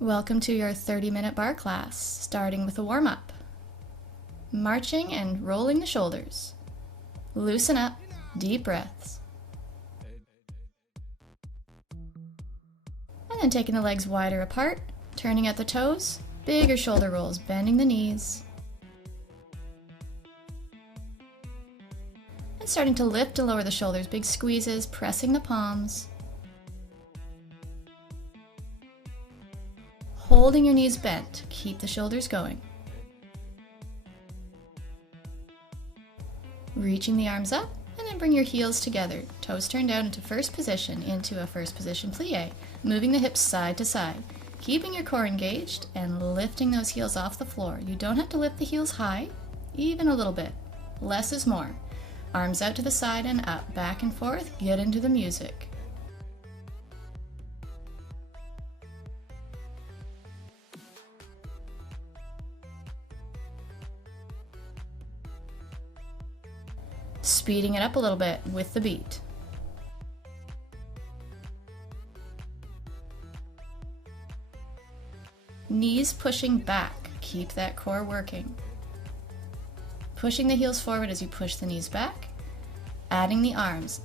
Welcome to your 30-minute bar class, starting with a warm-up. Marching and rolling the shoulders. Loosen up, deep breaths. And then taking the legs wider apart, turning at the toes, bigger shoulder rolls, bending the knees. And starting to lift and lower the shoulders, big squeezes, pressing the palms. Holding your knees bent, keep the shoulders going. Reaching the arms up, and then bring your heels together, toes turned down into first position, into a first position plie, moving the hips side to side, keeping your core engaged and lifting those heels off the floor. You don't have to lift the heels high, even a little bit. Less is more. Arms out to the side and up, back and forth, get into the music. Speeding it up a little bit with the beat. Knees pushing back, keep that core working. Pushing the heels forward as you push the knees back, adding the arms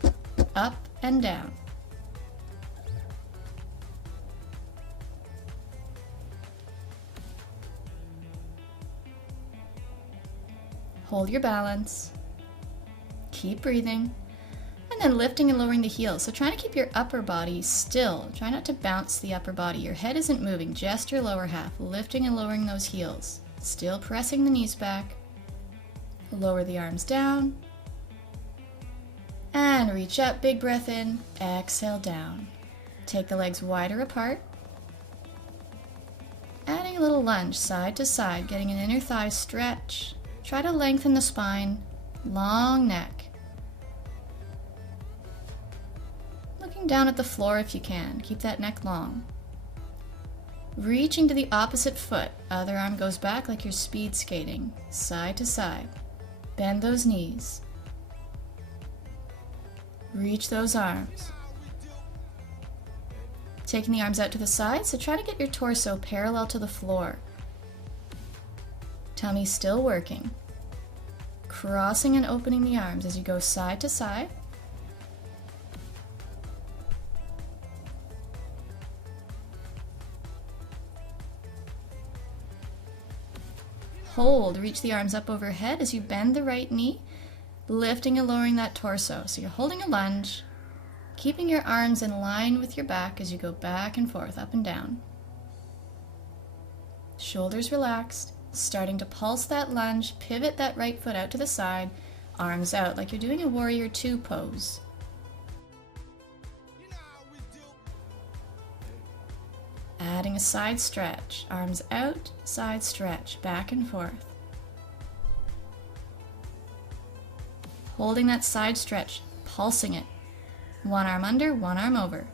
up and down. Hold your balance. Keep breathing, and then lifting and lowering the heels. So trying to keep your upper body still. Try not to bounce the upper body. Your head isn't moving, just your lower half. Lifting and lowering those heels. Still pressing the knees back. Lower the arms down. And reach up, big breath in, exhale down. Take the legs wider apart. Adding a little lunge side to side, getting an inner thigh stretch. Try to lengthen the spine, long neck. Looking down at the floor if you can. Keep that neck long. Reaching to the opposite foot. Other arm goes back like you're speed skating. Side to side. Bend those knees. Reach those arms. Taking the arms out to the side, so try to get your torso parallel to the floor. Tummy still working. Crossing and opening the arms as you go side to side. Hold, reach the arms up overhead as you bend the right knee, lifting and lowering that torso. So you're holding a lunge, keeping your arms in line with your back as you go back and forth, up and down. Shoulders relaxed, starting to pulse that lunge, pivot that right foot out to the side, arms out like you're doing a warrior two pose. Adding a side stretch, arms out, side stretch, back and forth. Holding that side stretch, pulsing it. One arm under, one arm over.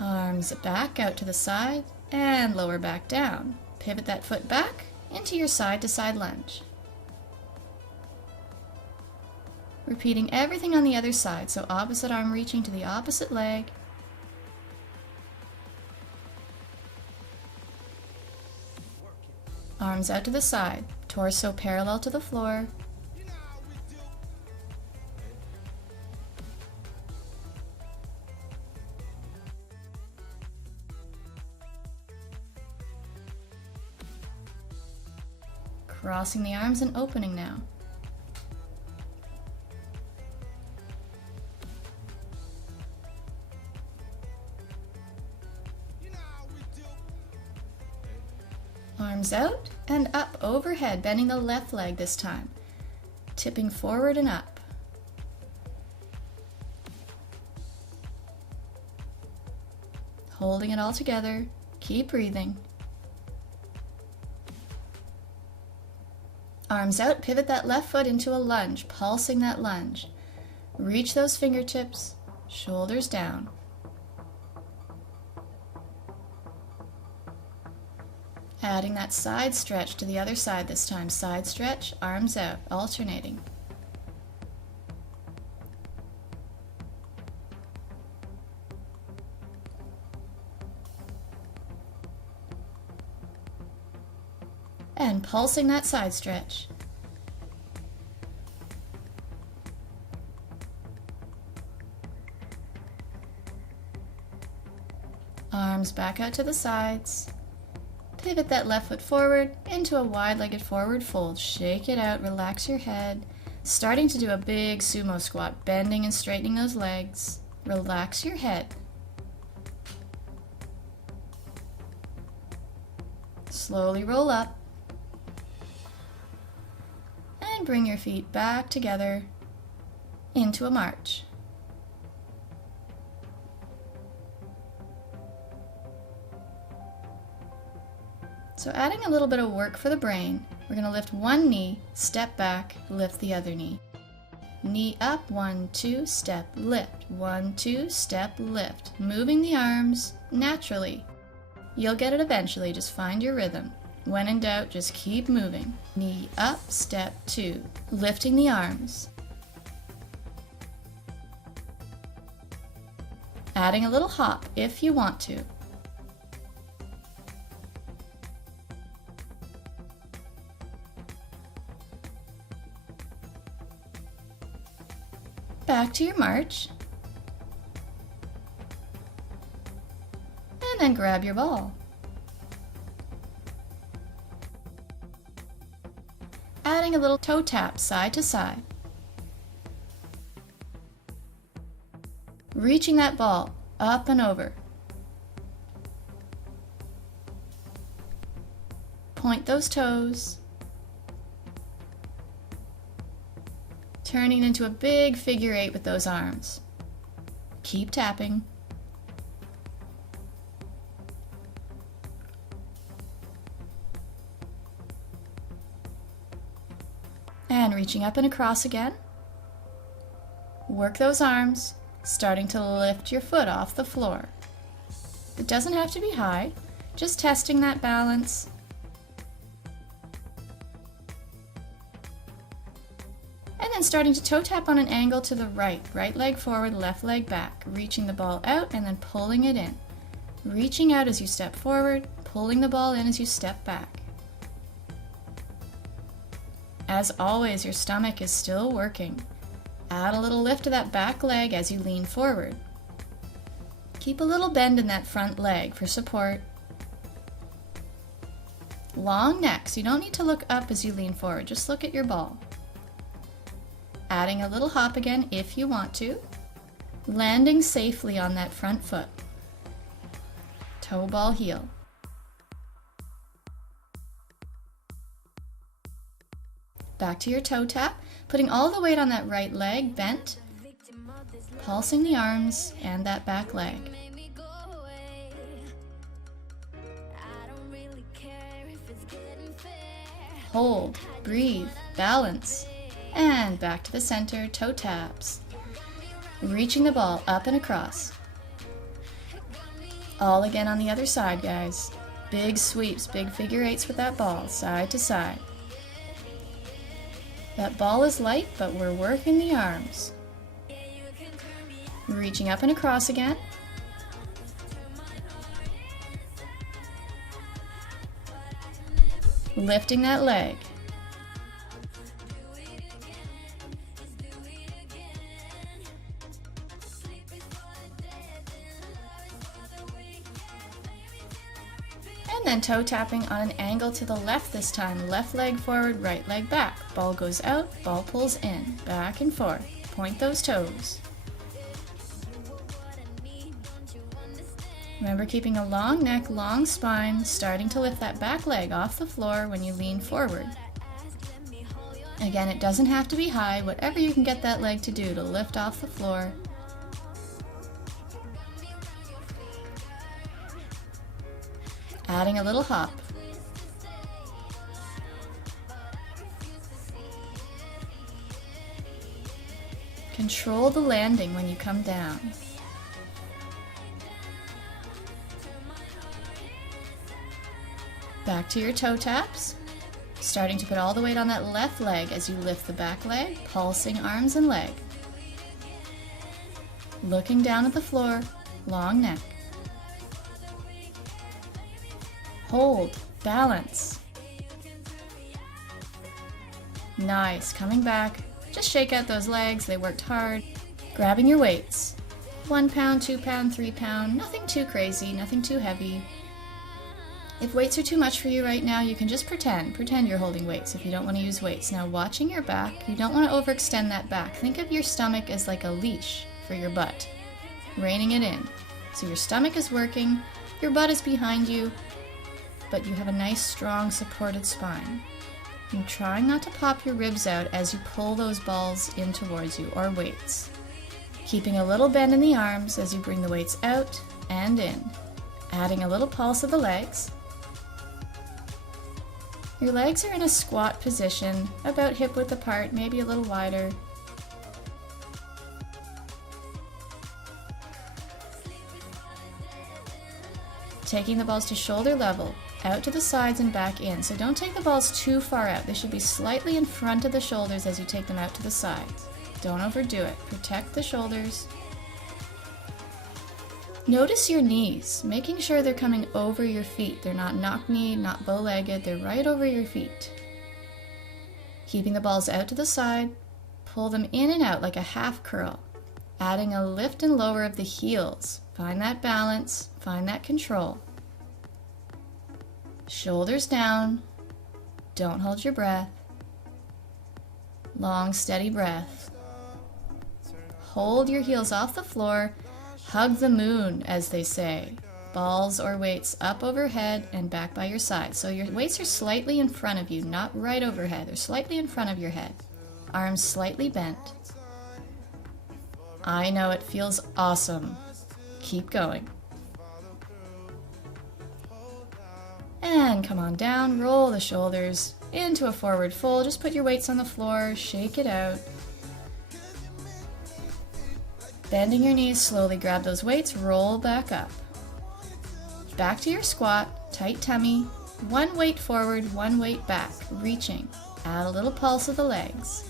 Arms back out to the side and lower back down. Pivot that foot back into your side to side lunge. Repeating everything on the other side, so opposite arm reaching to the opposite leg. Arms out to the side, torso parallel to the floor. Crossing the arms and opening now. Arms out and up overhead, bending the left leg this time. Tipping forward and up. Holding it all together. Keep breathing. Arms out, pivot that left foot into a lunge, pulsing that lunge. Reach those fingertips, shoulders down. Adding that side stretch to the other side this time. Side stretch, arms out, alternating. and pulsing that side stretch. Arms back out to the sides. Pivot that left foot forward into a wide-legged forward fold. Shake it out, relax your head. Starting to do a big sumo squat, bending and straightening those legs. Relax your head. Slowly roll up. And bring your feet back together into a march. So adding a little bit of work for the brain, we're going to lift one knee, step back, lift the other knee. Knee up, 1, 2, step, lift. 1, 2, step, lift. Moving the arms naturally. You'll get it eventually, just find your rhythm. When in doubt, just keep moving. Knee up, step 2, lifting the arms. Adding a little hop if you want to. Back to your march. And then grab your ball. Adding a little toe tap side to side. Reaching that ball up and over. Point those toes. Turning into a big figure 8 with those arms. Keep tapping. And reaching up and across again. Work those arms, starting to lift your foot off the floor. It doesn't have to be high, just testing that balance. And then starting to toe tap on an angle to the right. Right leg forward, left leg back. Reaching the ball out and then pulling it in. Reaching out as you step forward, pulling the ball in as you step back. As always, your stomach is still working. Add a little lift to that back leg as you lean forward. Keep a little bend in that front leg for support. Long neck, so you don't need to look up as you lean forward, just look at your ball. Adding a little hop again if you want to. Landing safely on that front foot. Toe ball heel. Back to your toe tap, putting all the weight on that right leg bent, pulsing the arms and that back leg. Hold, breathe, balance, and back to the center, toe taps. Reaching the ball up and across. All again on the other side, guys. Big sweeps, big figure 8s with that ball, side to side. That ball is light, but we're working the arms. Reaching up and across again. Lifting that leg. And then toe tapping on an angle to the left this time. Left leg forward, right leg back. Ball goes out, ball pulls in. Back and forth. Point those toes. Remember keeping a long neck, long spine, starting to lift that back leg off the floor when you lean forward. Again, it doesn't have to be high, whatever you can get that leg to do to lift off the floor. Adding a little hop. Control the landing when you come down. Back to your toe taps, starting to put all the weight on that left leg as you lift the back leg, pulsing arms and leg. Looking down at the floor, long neck. Hold, balance. Nice. Coming back. Just shake out those legs. They worked hard. Grabbing your weights. 1 pound, 2 pound, 3 pound. Nothing too crazy, nothing too heavy. If weights are too much for you right now, you can just pretend you're holding weights if you don't want to use weights. Now, watching your back, you don't want to overextend that back. Think of your stomach as like a leash for your butt, reining it in. So your stomach is working, your butt is behind you, but you have a nice, strong, supported spine. And trying not to pop your ribs out as you pull those balls in towards you, or weights. Keeping a little bend in the arms as you bring the weights out and in. Adding a little pulse of the legs. Your legs are in a squat position, about hip width apart, maybe a little wider. Taking the balls to shoulder level, out to the sides and back in. So don't take the balls too far out. They should be slightly in front of the shoulders as you take them out to the sides. Don't overdo it. Protect the shoulders. Notice your knees, making sure they're coming over your feet. They're not knock-kneed, not bow-legged, they're right over your feet. Keeping the balls out to the side, pull them in and out like a half curl, adding a lift and lower of the heels. Find that balance, find that control. Shoulders down, don't hold your breath. Long, steady breath. Hold your heels off the floor. Hug the moon, as they say. Balls or weights up overhead and back by your side. So your weights are slightly in front of you, not right overhead. They're slightly in front of your head. Arms slightly bent. I know it feels awesome. Keep going. And come on down, roll the shoulders into a forward fold. Just put your weights on the floor, shake it out. Bending your knees, slowly grab those weights, roll back up. Back to your squat, tight tummy, one weight forward, one weight back, reaching. Add a little pulse of the legs.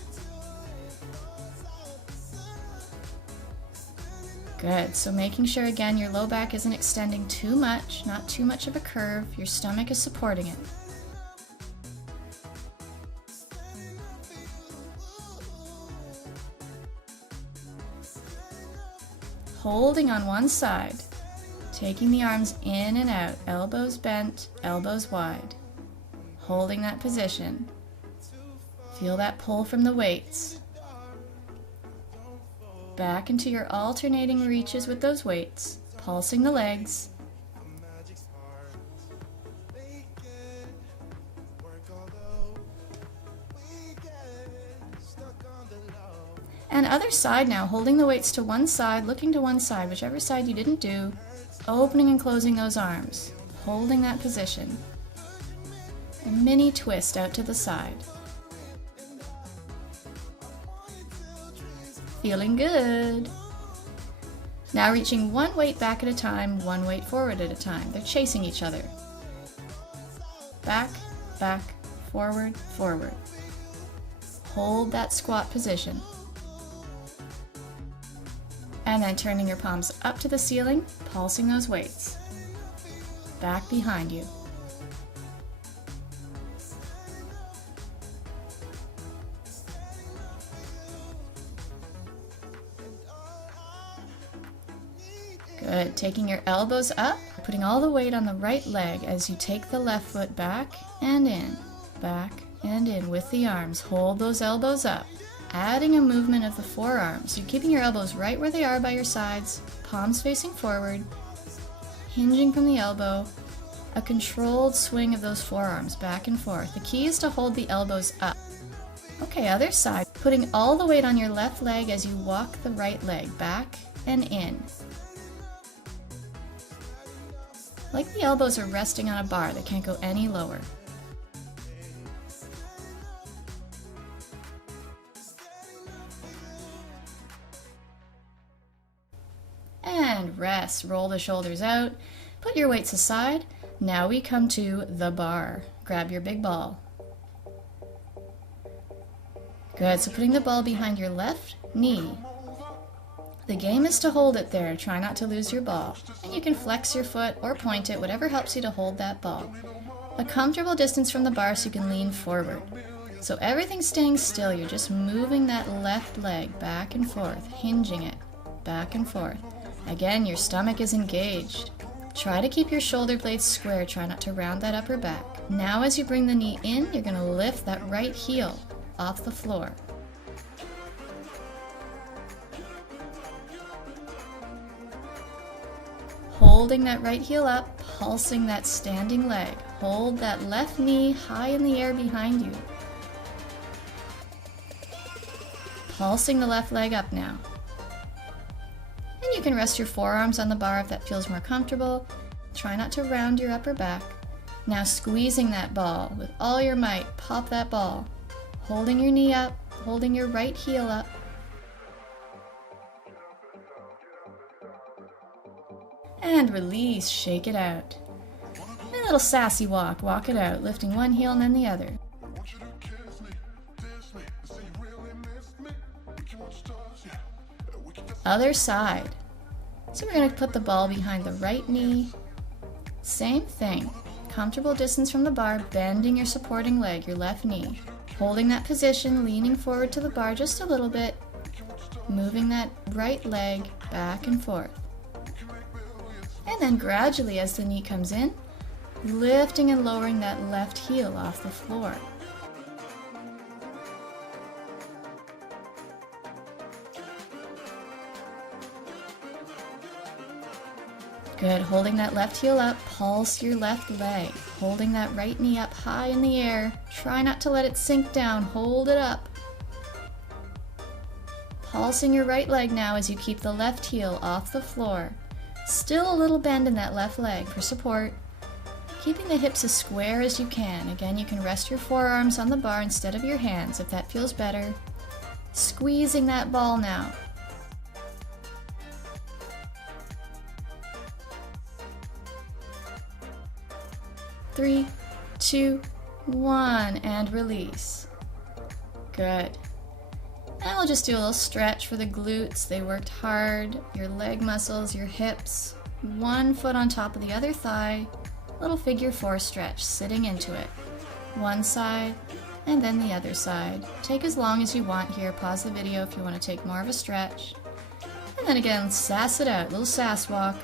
Good, so making sure again your low back isn't extending too much, not too much of a curve, your stomach is supporting it. Holding on one side, taking the arms in and out, elbows bent, elbows wide. Holding that position. Feel that pull from the weights. Back into your alternating reaches with those weights, pulsing the legs. And other side now, holding the weights to one side, looking to one side, whichever side you didn't do, opening and closing those arms, holding that position. A mini twist out to the side. Feeling good. Now reaching one weight back at a time, one weight forward at a time. They're chasing each other. Back, back, forward, forward. Hold that squat position. And then turning your palms up to the ceiling, pulsing those weights. Back behind you. Good. Taking your elbows up, putting all the weight on the right leg as you take the left foot back and in with the arms. Hold those elbows up. Adding a movement of the forearms. You're keeping your elbows right where they are by your sides, palms facing forward, hinging from the elbow, a controlled swing of those forearms back and forth. The key is to hold the elbows up. Okay, other side. Putting all the weight on your left leg as you walk the right leg back and in. Like the elbows are resting on a bar, they can't go any lower. And rest, roll the shoulders out, put your weights aside. Now we come to the bar. Grab your big ball. Good, so putting the ball behind your left knee. The game is to hold it there, try not to lose your ball. And you can flex your foot or point it, whatever helps you to hold that ball. A comfortable distance from the bar so you can lean forward. So everything's staying still, you're just moving that left leg back and forth, hinging it back and forth. Again, your stomach is engaged. Try to keep your shoulder blades square, try not to round that upper back. Now as you bring the knee in, you're going to lift that right heel off the floor. Holding that right heel up, pulsing that standing leg. Hold that left knee high in the air behind you. Pulsing the left leg up now. And you can rest your forearms on the bar if that feels more comfortable. Try not to round your upper back. Now squeezing that ball with all your might, pop that ball. Holding your knee up, holding your right heel up. And release, shake it out. And a little sassy walk, walk it out, lifting one heel and then the other. Other side. So we're going to put the ball behind the right knee. Same thing. Comfortable distance from the bar, bending your supporting leg, your left knee. Holding that position, leaning forward to the bar just a little bit. Moving that right leg back and forth. And then gradually as the knee comes in, lifting and lowering that left heel off the floor. Good, holding that left heel up, pulse your left leg. Holding that right knee up high in the air. Try not to let it sink down, hold it up. Pulsing your right leg now as you keep the left heel off the floor. Still a little bend in that left leg for support. Keeping the hips as square as you can. Again, you can rest your forearms on the bar instead of your hands if that feels better. Squeezing that ball now. Three, two, one, and release. Good. Now we'll just do a little stretch for the glutes. They worked hard. Your leg muscles, your hips. One foot on top of the other thigh. Little figure four stretch, sitting into it. One side, and then the other side. Take as long as you want here. Pause the video if you want to take more of a stretch. And then again, sass it out. Little sass walk.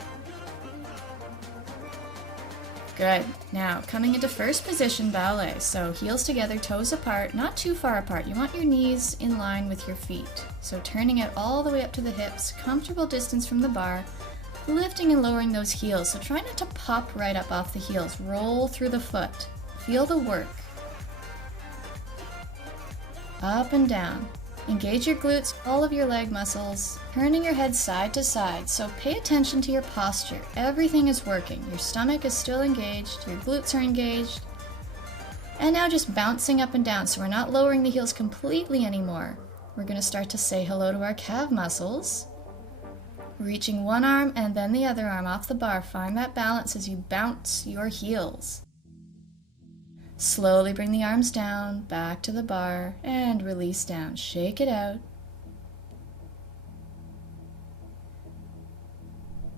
Good. Now, coming into first position ballet. So heels together, toes apart, not too far apart. You want your knees in line with your feet. So turning it all the way up to the hips, comfortable distance from the bar, lifting and lowering those heels. So try not to pop right up off the heels. Roll through the foot. Feel the work. Up and down. Engage your glutes, all of your leg muscles, turning your head side to side, so pay attention to your posture. Everything is working. Your stomach is still engaged, your glutes are engaged. And now just bouncing up and down, so we're not lowering the heels completely anymore. We're going to start to say hello to our calf muscles. Reaching one arm and then the other arm off the bar. Find that balance as you bounce your heels. Slowly bring the arms down, back to the bar, and release down. Shake it out.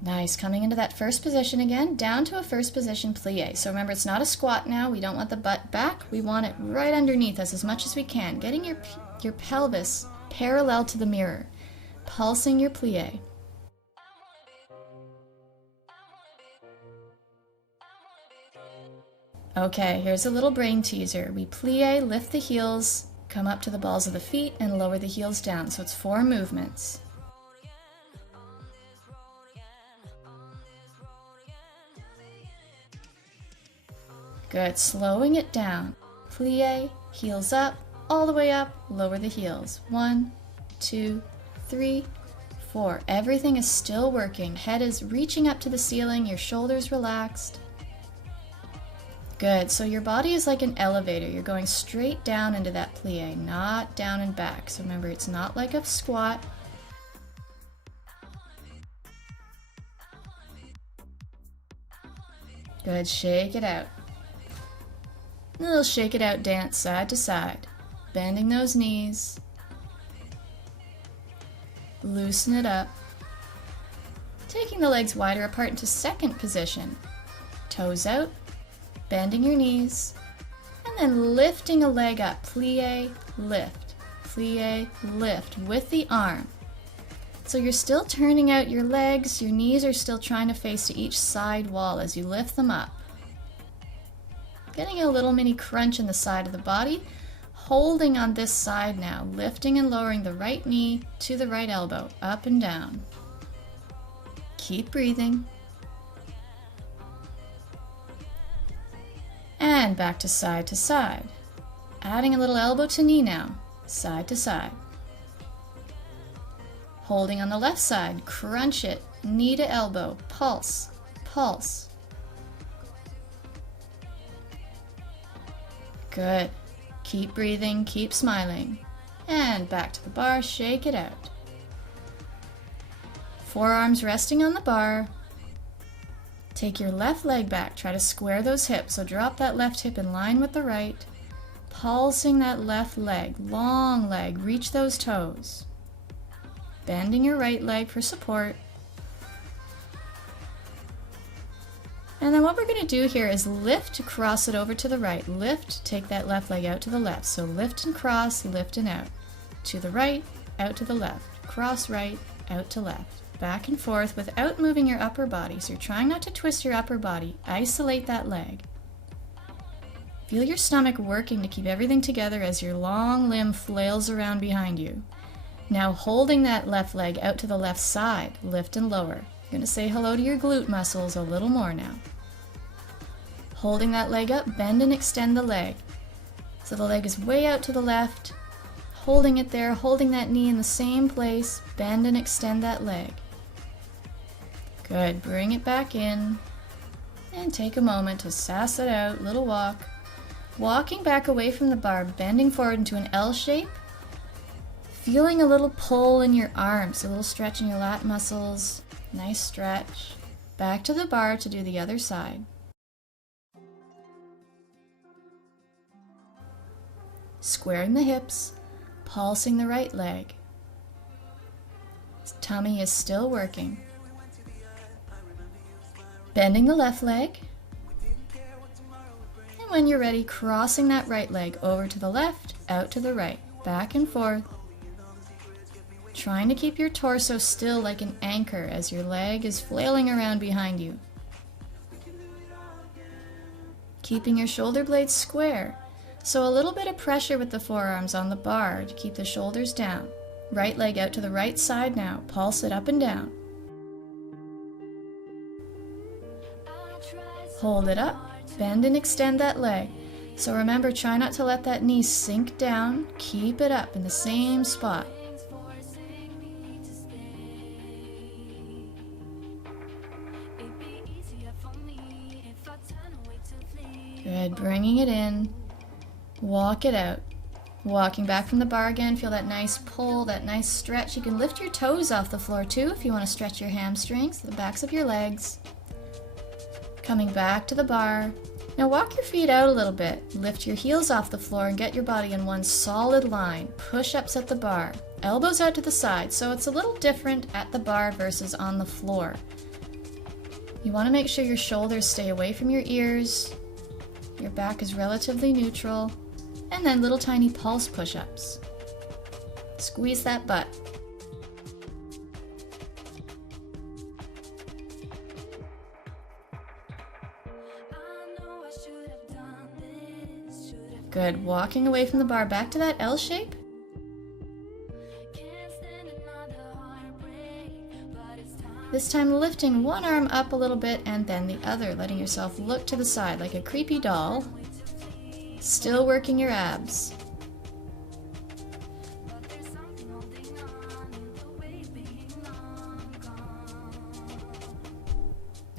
Nice. Coming into that first position again, down to a first position plie. So remember, it's not a squat now. We don't want the butt back. We want it right underneath us as much as we can. Getting your pelvis parallel to the mirror. Pulsing your plie. Okay, here's a little brain teaser. We plie, lift the heels, come up to the balls of the feet, and lower the heels down. So it's 4 movements. Good, slowing it down. Plie, heels up, all the way up, lower the heels. 1, 2, 3, 4. Everything is still working. Head is reaching up to the ceiling, your shoulders relaxed. Good, so your body is like an elevator. You're going straight down into that plie, not down and back. So remember, it's not like a squat. Good, shake it out. A little shake it out dance side to side. Bending those knees. Loosen it up. Taking the legs wider apart into second position. Toes out. Bending your knees, and And then lifting a leg up, plie, lift, with the arm. So you're still turning out your legs, your knees are still trying to face to each side wall as you lift them up. Getting a little mini crunch in the side of the body, holding on this side now, lifting and lowering the right knee to the right elbow, up and down. Keep breathing. And back to side, adding a little elbow to knee now, side to side. Holding on the left side, crunch it, knee to elbow, pulse, pulse. Good. Keep breathing, keep smiling. And back to the bar, shake it out. Forearms resting on the bar. Take your left leg back, try to square those hips, so drop that left hip in line with the right. Pulsing that left leg, long leg, reach those toes. Bending your right leg for support. And then what we're going to do here is lift to cross it over to the right. Lift, take that left leg out to the left. So lift and cross, lift and out. To the right, out to the left. Cross right, out to left. Back and forth without moving your upper body. So you're trying not to twist your upper body. Isolate that leg. Feel your stomach working to keep everything together as your long limb flails around behind you. Now holding that left leg out to the left side, lift and lower. You're going to say hello to your glute muscles a little more now. Holding that leg up, bend and extend the leg. So the leg is way out to the left. Holding it there, holding that knee in the same place, bend and extend that leg. Good, bring it back in. And take a moment to sass it out, little walk. Walking back away from the bar, bending forward into an L shape. Feeling a little pull in your arms, a little stretch in your lat muscles. Nice stretch. Back to the bar to do the other side. Squaring the hips, pulsing the right leg. Tummy is still working. Bending the left leg. And when you're ready, crossing that right leg over to the left, out to the right, back and forth. Trying to keep your torso still like an anchor as your leg is flailing around behind you. Keeping your shoulder blades square, so a little bit of pressure with the forearms on the bar to keep the shoulders down. Right leg out to the right side now, pulse it up and down. Hold it up, bend and extend that leg. So remember, try not to let that knee sink down, keep it up in the same spot. Good, bringing it in, walk it out. Walking back from the bar again, feel that nice pull, that nice stretch. You can lift your toes off the floor too if you want to stretch your hamstrings, the backs of your legs. Coming back to the bar. Now walk your feet out a little bit. Lift your heels off the floor and get your body in one solid line. Push-ups at the bar. Elbows out to the side, so it's a little different at the bar versus on the floor. You want to make sure your shoulders stay away from your ears. Your back is relatively neutral. And then little tiny pulse push-ups. Squeeze that butt. Good, walking away from the bar back to that L shape. This time lifting one arm up a little bit and then the other, letting yourself look to the side like a creepy doll. Still working your abs.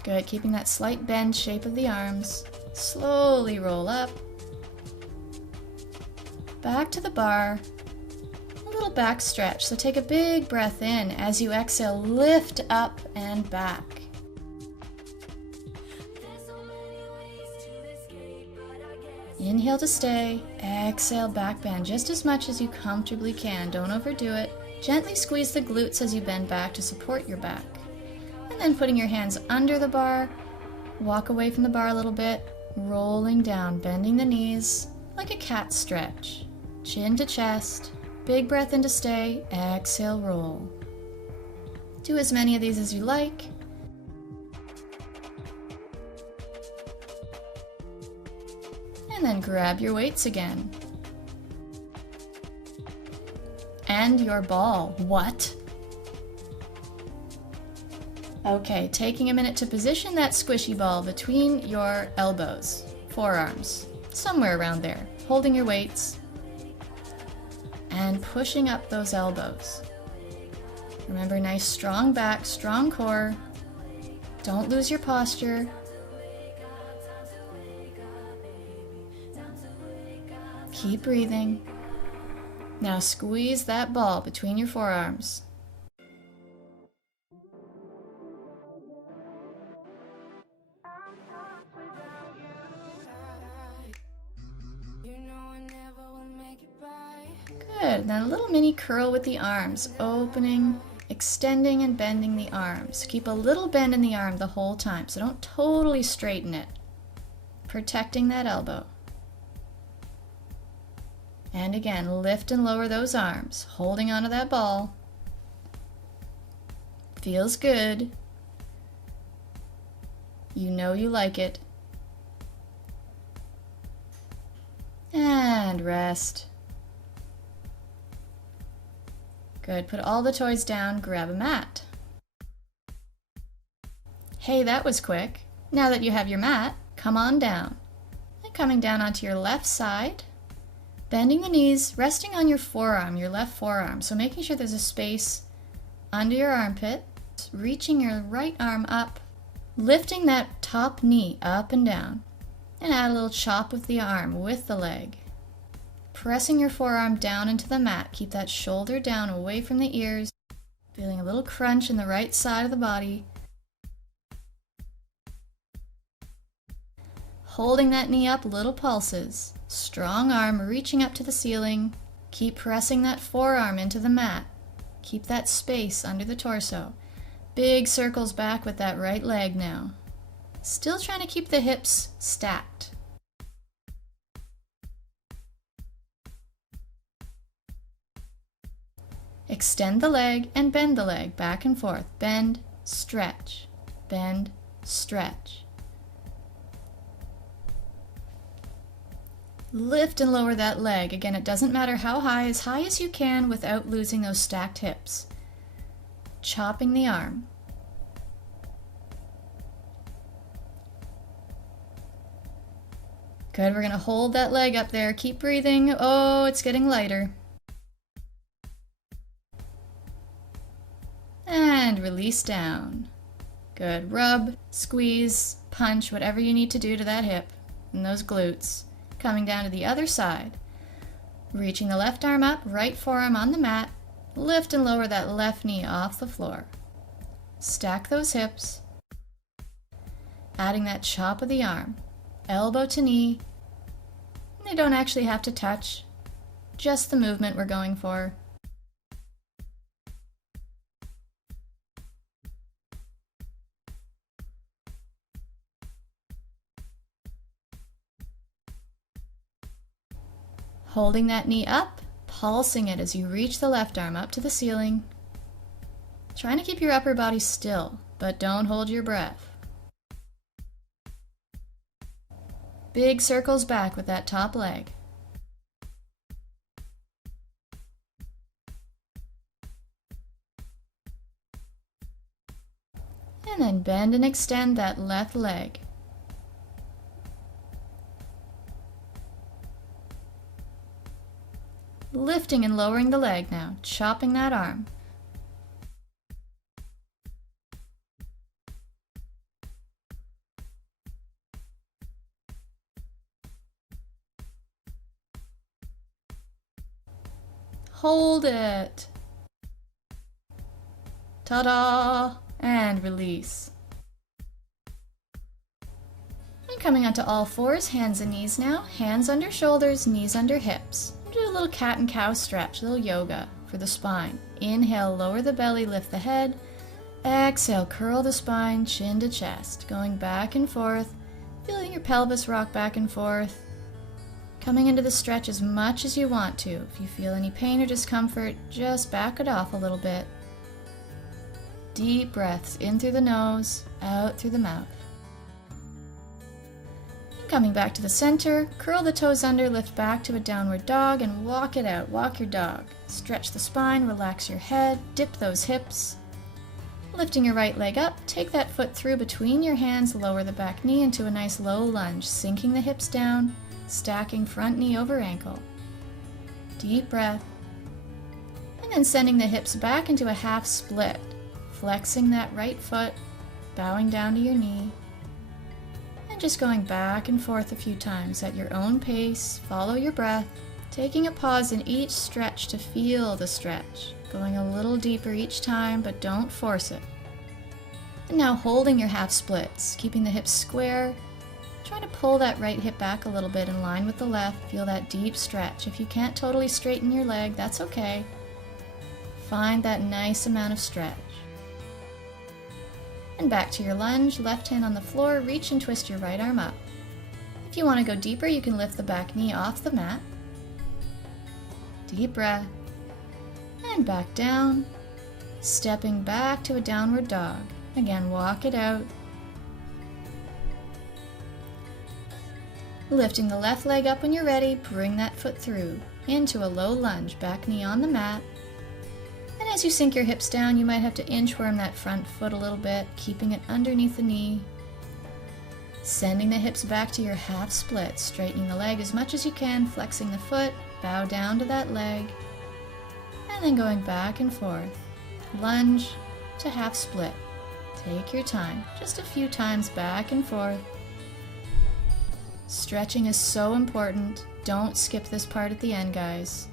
Good, keeping that slight bend shape of the arms. Slowly roll up. Back to the bar. A little back stretch, so take a big breath in. As you exhale, lift up and back. Inhale to stay, exhale back bend just as much as you comfortably can. Don't overdo it. Gently squeeze the glutes as you bend back to support your back. And then putting your hands under the bar, walk away from the bar a little bit, rolling down, bending the knees, like a cat stretch. Chin to chest, big breath in to stay, exhale, roll. Do as many of these as you like. And then grab your weights again. And your ball. What? Okay, taking a minute to position that squishy ball between your elbows, forearms, somewhere around there, holding your weights and pushing up those elbows. Remember, nice strong back, strong core. Don't lose your posture. Keep breathing. Now squeeze that ball between your forearms. Good. Then a little mini curl with the arms, opening, extending and bending the arms. Keep a little bend in the arm the whole time, so don't totally straighten it. Protecting that elbow. And again, lift and lower those arms, holding onto that ball. Feels good. You know you like it. And rest. Good. Put all the toys down, grab a mat. Hey, that was quick. Now that you have your mat, come on down. And coming down onto your left side, bending the knees, resting on your forearm, your left forearm. So making sure there's a space under your armpit, reaching your right arm up, lifting that top knee up and down, and add a little chop with the arm with the leg. Pressing your forearm down into the mat. Keep that shoulder down away from the ears. Feeling a little crunch in the right side of the body. Holding that knee up, little pulses. Strong arm reaching up to the ceiling. Keep pressing that forearm into the mat. Keep that space under the torso. Big circles back with that right leg now. Still trying to keep the hips stacked. Extend the leg and bend the leg back and forth. Bend, stretch, bend, stretch. Lift and lower that leg. Again, it doesn't matter how high as you can without losing those stacked hips. Chopping the arm. Good, we're going to hold that leg up there. Keep breathing. Oh, it's getting lighter. And release down. Good. Rub, squeeze, punch, whatever you need to do to that hip and those glutes. Coming down to the other side. Reaching the left arm up, right forearm on the mat. Lift and lower that left knee off the floor. Stack those hips. Adding that chop of the arm. Elbow to knee. They don't actually have to touch. Just the movement we're going for. Holding that knee up, pulsing it as you reach the left arm up to the ceiling. Trying to keep your upper body still, but don't hold your breath. Big circles back with that top leg. And then bend and extend that left leg. Lifting and lowering the leg now, chopping that arm. Hold it. Ta-da! And release. And coming onto all fours, hands and knees now. Hands under shoulders, knees under hips. Do a little cat and cow stretch, a little yoga for the spine. Inhale, lower the belly, lift the head. Exhale, curl the spine, chin to chest. Going back and forth, feeling your pelvis rock back and forth. coming into the stretch as much as you want to. If you feel any pain or discomfort, just back it off a little bit. Deep breaths in through the nose, out through the mouth. And coming back to the center, curl the toes under, lift back to a downward dog, and walk it out. Walk your dog. Stretch the spine, relax your head, dip those hips. Lifting your right leg up, take that foot through between your hands, lower the back knee into a nice low lunge, sinking the hips down, stacking front knee over ankle. Deep breath. And then sending the hips back into a half split, flexing that right foot, bowing down to your knee, and just going back and forth a few times at your own pace. Follow your breath, taking a pause in each stretch to feel the stretch. Going a little deeper each time, but don't force it. And now holding your half splits, keeping the hips square. Try to pull that right hip back a little bit in line with the left. Feel that deep stretch. If you can't totally straighten your leg, that's okay. Find that nice amount of stretch. And back to your lunge, left hand on the floor, reach and twist your right arm up. If you want to go deeper, you can lift the back knee off the mat. Deep breath. And back down, stepping back to a downward dog. Again, walk it out. Lifting the left leg up when you're ready, bring that foot through into a low lunge, back knee on the mat. And as you sink your hips down, you might have to inchworm that front foot a little bit, keeping it underneath the knee. Sending the hips back to your half split, straightening the leg as much as you can, flexing the foot, bow down to that leg. And then going back and forth, lunge to half split. Take your time, just a few times back and forth. Stretching is so important. Don't skip this part at the end, guys.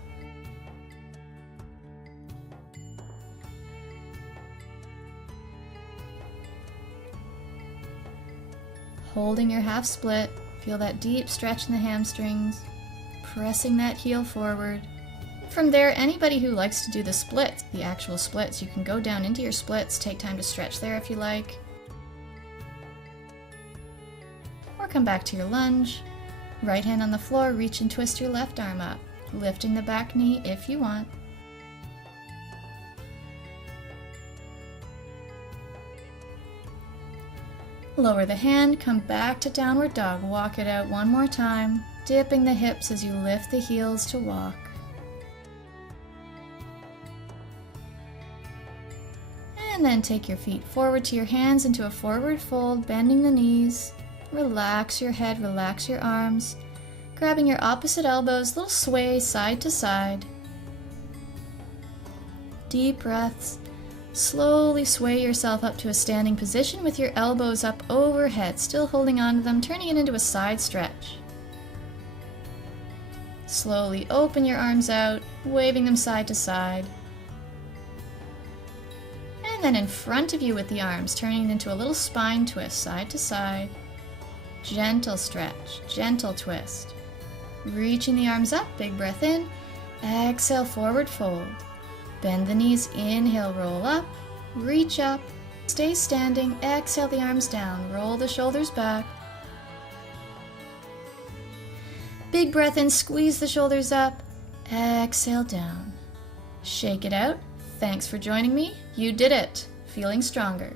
Holding your half split, feel that deep stretch in the hamstrings, pressing that heel forward. From there, anybody who likes to do the splits, the actual splits, you can go down into your splits, take time to stretch there if you like. Or come back to your lunge. Right hand on the floor, reach and twist your left arm up, lifting the back knee if you want. Lower the hand, come back to downward dog, walk it out one more time, dipping the hips as you lift the heels to walk. And then take your feet forward to your hands into a forward fold, bending the knees. Relax your head, relax your arms. Grabbing your opposite elbows, little sway side to side. Deep breaths. Slowly sway yourself up to a standing position with your elbows up overhead, still holding on to them, turning it into a side stretch. Slowly open your arms out, waving them side to side. And then in front of you with the arms, turning it into a little spine twist, side to side. Gentle stretch, gentle twist. Reaching the arms up, big breath in. Exhale, forward fold. Bend the knees, inhale, roll up, reach up, stay standing, exhale the arms down, roll the shoulders back. Big breath in, squeeze the shoulders up, exhale down. Shake it out. Thanks for joining me. You did it. Feeling stronger.